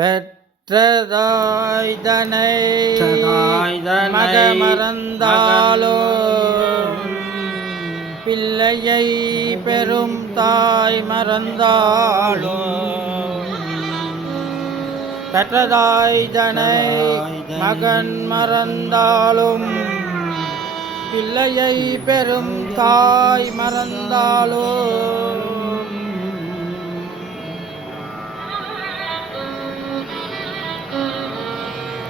பெற்றதாய் தனை பெற்றதாய் தனை மகமறந்தாலோ பிள்ளையை பெரும் தாய் மறந்தாளோ பெற்றதாய் தனை மகன் மறந்தாலும் பிள்ளையை பெரும் தாய் மறந்தாலோ.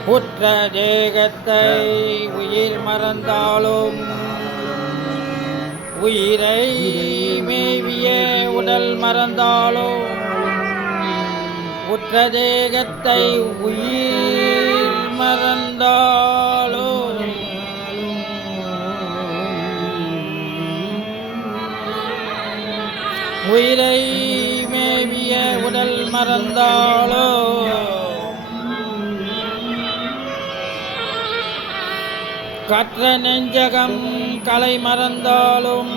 உற்ற தேகத்தை உயிர் மறந்தாலும் உயிரை மேவிய உடல் மறந்தாலும் உற்ற தேகத்தை உயிர் மறந்தாலோ உயிரை மேவிய உடல் மறந்தாலோ கற்ற நெஞ்சகம் கலை மறந்தாலும்.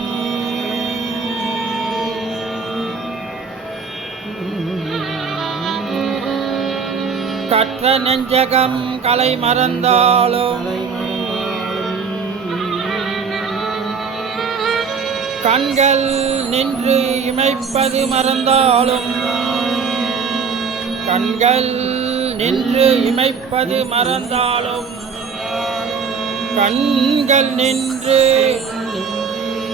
கற்ற நெஞ்சகம் கலை மறந்தாலும். கண்கள் நின்று இமைப்பது மறந்தாலும். கண்கள் நின்று இமைப்பது மறந்தாலும். கண்கள் நின்று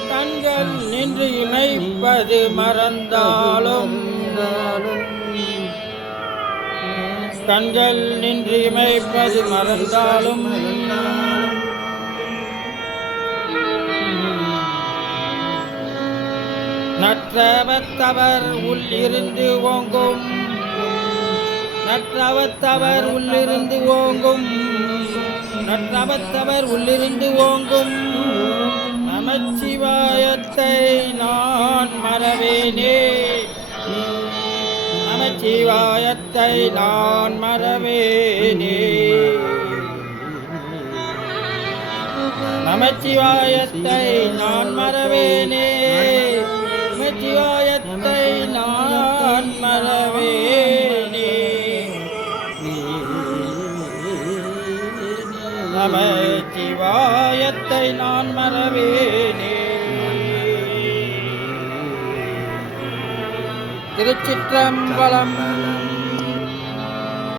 கண்கள் நின்று இமைப்பது மறந்தாலும் கண்கள் நின்று இமைப்பது மறந்தாலும் நற்றவத்தவர் உள்ளிருந்து ஓங்கும் நற்றவத்தவர் உள்ளிருந்து ஓங்கும். நற்றவத்தவர் உள்ளிருந்து ஓங்கும். நமச்சிவாயத்தை நான் மறவேனே. நமச்சிவாயத்தை நான் மறவேனே. நமச்சிவாயத்தை நான் மறவேனே. நமச்சிவாயத்தை நான் மறவேனே நமச்சிவாயத்தை நான் மறவேனே. திருச்சிற்றம்பலம்